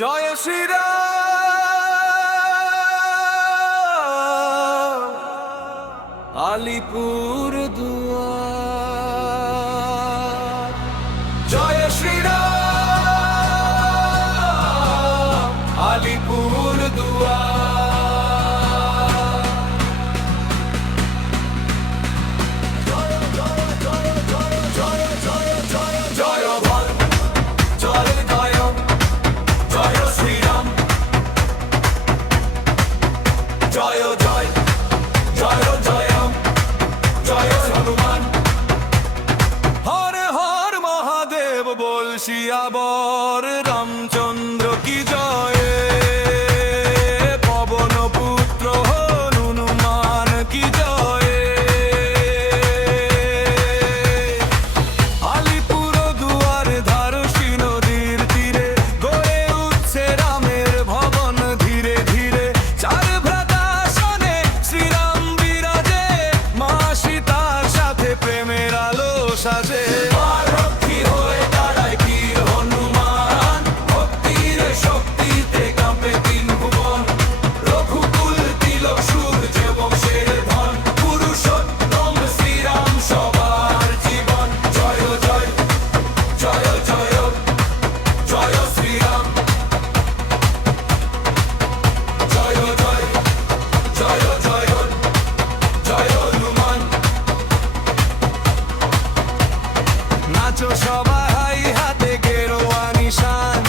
জয় শ্রীরাম আলিপুর দুয়ার। জয় শ্রীরাম আলিপুর দুয়ার। জয় জয় জয় জয় জয় জয় জয় জয় বল জয় জয় জয় শ্রীরাম। জয় জয় জয় জয় জয় হনুমান। হর হর মহাদেব বল শিয়াবর রামচন্দ্র কি জয়। পবন পুত্র হনুমান কি জয়। আলিপুর দুয়ার ধারসী নদীর তীরে গড়ে উঠছে রামের ভবন ধীরে ধীরে। চার ভ্রাতাসনে শ্রীরাম বিরাজে, মা সীতার সাথে প্রেমের আলো সাজে। রক্ষী হয়ে দাঁড়ায় বীর হনুমান, ভক্তির শক্তিতে কাঁপে তিন ভুবন। রঘুকুল তিলক সূর্য বংশের ধন, পুরুষোত্তম শ্রীরাম সবার জীবন। জয় জয় জয় জয় জয় শ্রীরাম। জয় জয় জয় জয় জয় হনুমান। নাচো সবাই হাতে গেরুয়া নিশান,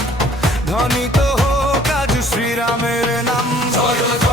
ধ্বনিত হোক আজ শ্রীরামের নাম। জয় জয়